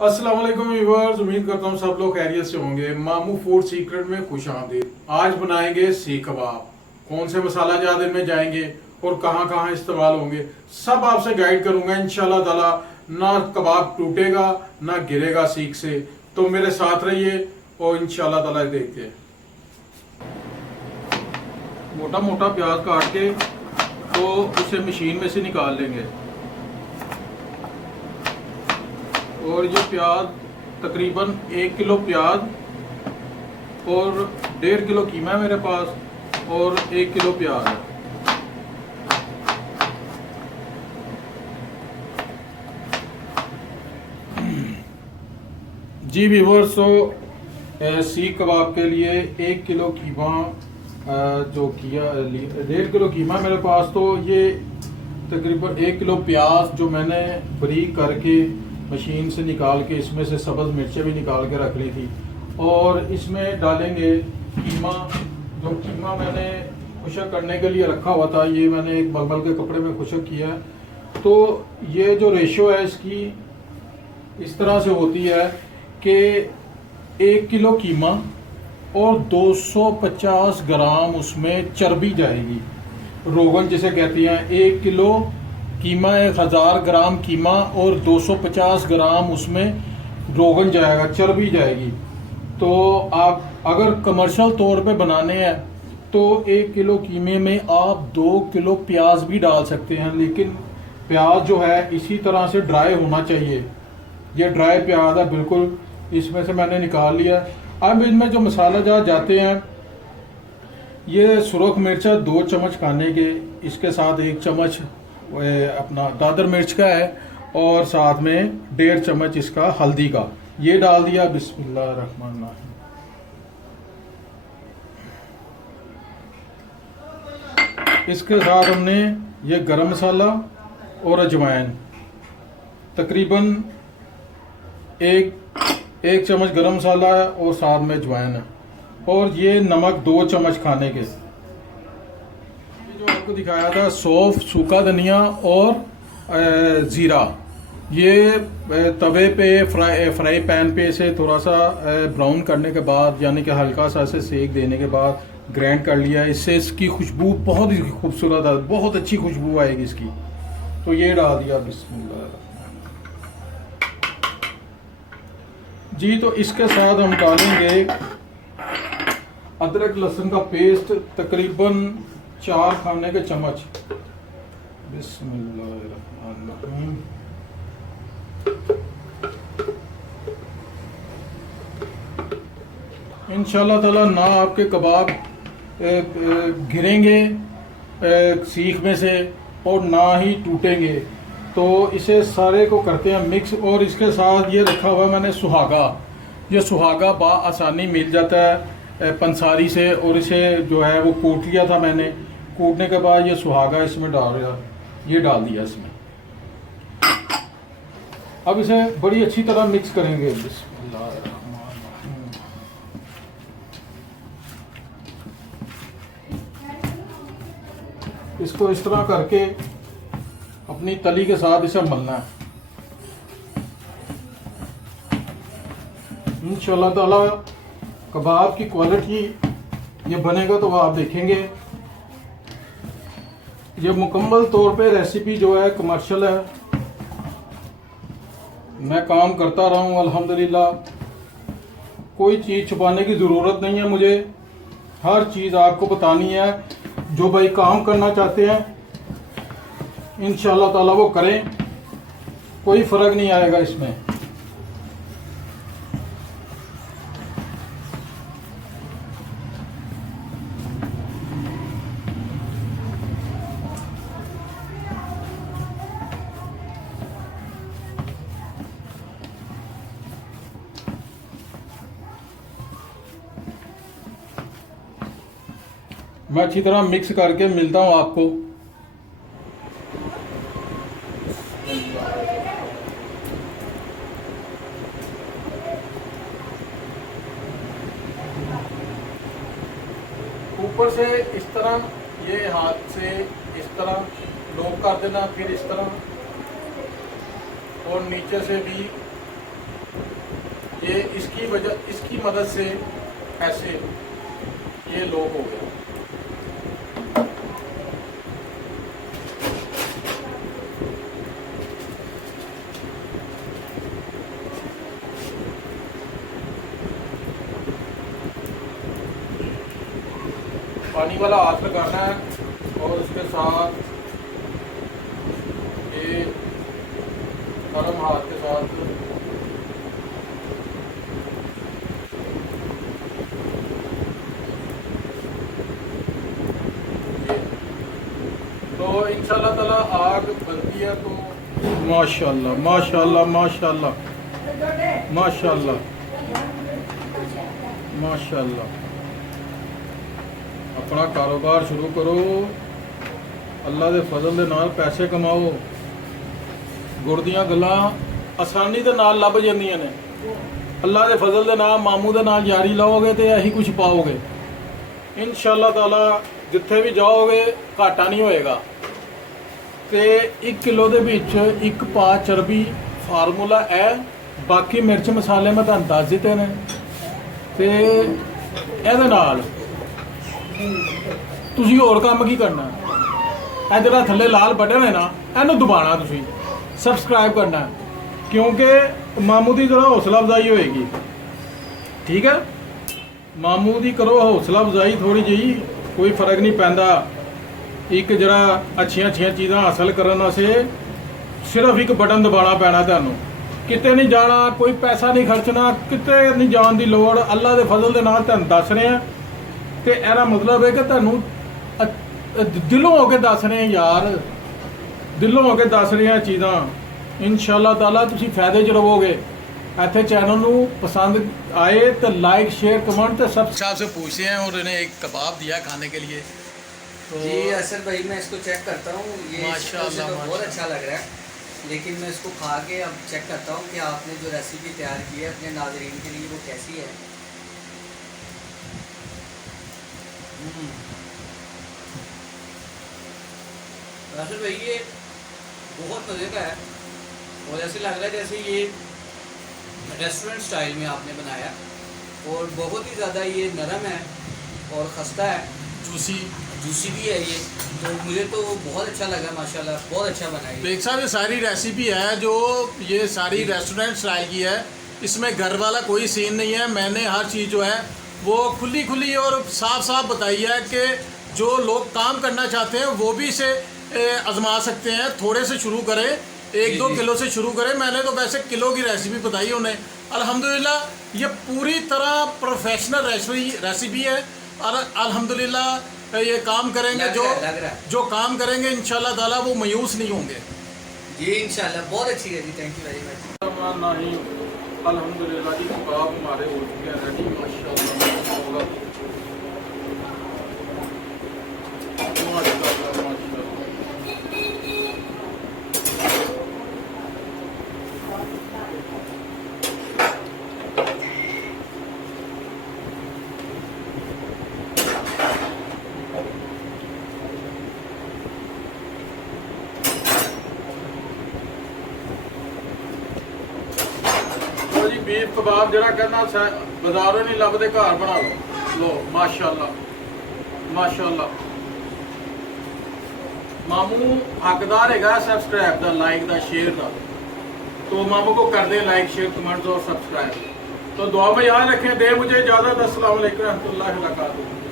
अस्सलाम वालेकुम व्यूअर्स, उम्मीद करता हूँ सब लोग खैरियत से होंगे। मामू फूड सीक्रेट में खुश आमदीद। आज बनाएंगे सीख कबाब। कौन से मसाला जात में जाएंगे और कहाँ कहाँ इस्तेमाल होंगे, सब आपसे गाइड करूंगा इंशाल्लाह ताला। ना कबाब टूटेगा ना गिरेगा सीख से। तो मेरे साथ रहिए और इंशाल्लाह ताला देखते हैं। मोटा मोटा प्याज काट के तो उसे मशीन में से निकाल लेंगे। और ये प्याज तकरीबन 1 किलो प्याज और 1.5 किलो कीमा है मेरे पास और 1 किलो प्याज है। जी व्यूअर्स, तो सीख कबाब के लिए 1 किलो कीमा जो किया 1.5 किलो कीमा मेरे पास। तो ये तकरीबन 1 किलो प्याज जो मैंने बारीक करके मशीन से निकाल के इसमें से सब्ज़ मिर्चें भी निकाल के रख ली थी। और इसमें डालेंगे कीमा। जो कीमा मैंने खुशक करने के लिए रखा हुआ था, ये मैंने एक मलमल के कपड़े में खुशक किया है। तो ये जो रेशो है इसकी इस तरह से होती है कि 1 किलो कीमा और 250 ग्राम उसमें चर्बी जाएगी, रोगन जिसे कहते हैं। 1 किलो कीमा 1000 ग्राम कीमा और 250 ग्राम उसमें रोगन जाएगा, चर्बी जाएगी। तो आप अगर कमर्शियल तौर पे बनाने हैं तो 1 किलो कीमे में आप 2 किलो प्याज भी डाल सकते हैं, लेकिन प्याज जो है इसी तरह से ड्राई होना चाहिए। ये ड्राई प्याज है बिल्कुल, इसमें से मैंने निकाल लिया। अब इनमें जो मसाला जाते हैं, ये सुरख मिर्चा 2 चम्मच खाने के, इसके साथ 1 चम्मच अपना दादर मिर्च का है और साथ में 1.5 चम्मच इसका हल्दी का, ये डाल दिया। बिस्मिल्लाहिर्रहमानिर्रहीम। इसके साथ हमने ये गरम मसाला और अजवाइन, तकरीबन एक चम्मच गरम मसाला है और साथ में अजवाइन है। और ये नमक 2 चम्मच खाने के। जो आपको दिखाया था सौंफ, सूखा धनिया और ज़ीरा, ये तवे पे फ्राई पैन पे इसे थोड़ा सा ब्राउन करने के बाद, यानी कि हल्का सा इसे सेक देने के बाद ग्राइंड कर लिया। इससे इसकी खुशबू बहुत ही खूबसूरत है, बहुत अच्छी खुशबू आएगी इसकी। तो ये डाल दिया। बिस्मिल्लाह जी। तो इसके साथ हम डालेंगे अदरक लहसुन का पेस्ट, तकरीबन 4 खाने के चम्मच। बिस्मिल्लाहिर्रहमानिर्रहीम। इंशाल्लाह ताला ना आपके कबाब गिरेंगे सीख में से और ना ही टूटेंगे। तो इसे सारे को करते हैं मिक्स। और इसके साथ ये रखा हुआ मैंने सुहागा। ये सुहागा आसानी मिल जाता है पंसारी से, और इसे जो है वो कूट लिया था मैंने। कूटने के बाद ये सुहागा इसमें डाल दिया इसमें। अब इसे बड़ी अच्छी तरह मिक्स करेंगे। बिस्मिल्लाहिर्रहमानिर्रहीम। इसको इस तरह करके अपनी तली के साथ इसे मलना है। इंशाल्लाह ताला कबाब की क्वालिटी ये बनेगा तो आप देखेंगे। ये मुकम्मल तौर पे रेसिपी जो है कमर्शियल है। मैं काम करता रहा हूँ अल्हम्दुलिल्लाह, कोई चीज़ छुपाने की ज़रूरत नहीं है मुझे। हर चीज़ आपको बतानी है। जो भाई काम करना चाहते हैं इंशाल्लाह ताला वो करें, कोई फ़र्क नहीं आएगा इसमें। मैं अच्छी तरह मिक्स करके मिलता हूँ आपको। ऊपर से इस तरह, ये हाथ से इस तरह लॉक कर देना, फिर इस तरह, और नीचे से भी वजह, इसकी मदद से ऐसे ये लॉक हो गया। पानी वाला हाथ लगाना है और उसके साथ ये गर्म हाथ के साथ ये, तो इंशाल्लाह ताला आग बनती है तो माशाल्लाह माशाल्लाह माशाल्लाह माशाल्लाह माशाल्लाह। अपना कारोबार शुरू करो, अल्लाह के फजल दे नाल पैसे कमाओ। गुड़ दियां गल्लां आसानी दे नाल लभ जांदियां ने, अल्लाह के फजल दे नाल मामू दे नाल जारी लाओगे तो यही कुछ पाओगे इंशाअल्लाह ताला। जिथे भी जाओगे घाटा नहीं होएगा। तो 1 किलो दे विच 1 पा चर्बी फार्मूला है। बाकी मिर्च मसाले मैं तुहानूं दस दित्ते ने। ते इहदे नाल तुसी होर काम की करना, ਇਹ ਜਿਹੜਾ थल्ले लाल बटन है ना, ਇਹਨੂੰ दबाना, तुसी सबसक्राइब करना, क्योंकि मामू की जरा हौसला अफजाई होएगी। ठीक है, मामू की करो हौसला अफजाई थोड़ी जी, कोई फर्क नहीं पैंदा। एक जरा अच्छिया अच्छिया चीज़ां हासिल करने वास्ते सिर्फ एक बटन दबाना पैना। तुहानूं किते नहीं जाना, कोई पैसा नहीं खर्चना, किते नहीं जान की लोड़। अल्लाह के फजल के नाल तुहानूं दस रहे हैं। तो यह मतलब है कि तुहानूं दिलों हो के दस रहे हैं यार, दिलों हो के दस रहे हैं चीज़ां। इंशाअल्लाह ताला तुसी फायदे च रहोगे। इतने चैनल नूं पसंद आए तो लाइक शेयर कमेंट तो सब साहब से पूछते हैं और इन्हें एक कबाब दिया खाने के लिए। तो जी असर भाई मैं इसको चेक करता हूँ, ये माशाल्लाह तो बहुत अच्छा लग रहा है, लेकिन मैं इसको खा के अब चेक करता हूँ कि आपने जो रेसिपी तैयार की है अपने नाज़रीन के लिए वो कैसी है। असर भाई ये बहुत मज़े का है और ऐसे लग रहा है जैसे ये रेस्टोरेंट स्टाइल में आपने बनाया, और बहुत ही ज़्यादा ये नरम है और खस्ता है, जूसी भी है ये। तो मुझे तो बहुत अच्छा लगा, माशाल्लाह बहुत अच्छा बना है। देख साहब ये सारी रेसिपी है जो ये सारी रेस्टोरेंट स्टाइल की है, इसमें घर वाला कोई सीन नहीं है। मैंने हर चीज़ जो है वो खुली खुली और साफ साफ बताई है कि जो लोग काम करना चाहते हैं वो भी इसे आजमा सकते हैं। थोड़े से शुरू करें, 1-2 किलो से शुरू करें। मैंने तो वैसे किलो की रेसिपी बताई उन्हें। अल्हम्दुलिल्लाह ये पूरी तरह प्रोफेशनल रेसिपी है और अल्हम्दुलिल्लाह ये काम करेंगे जो काम करेंगे इंशाल्लाह ताला वो मायूस नहीं होंगे। जी इंशाल्लाह बहुत अच्छी है जी, थैंक यू वेरी मच। अल्हम्दुलिल्लाह जी कबाब हमारे हो चुके हैं रेडी माशाल्लाह। बीफ कबाब जरा कहना बाजारों नहीं लभदे, घर बना लो माशाल्लाह माशाल्लाह। मामू हकदार है सब्सक्राइब का, लाइक का, शेयर का, तो मामू को कर दें लाइक शेयर कमेंट और सब्सक्राइब। तो दुआ में याद रखें। दे मुझे इजाज़त। अस्सलाम वालेकुम रहमतुल्लाहि व बरकातुहू।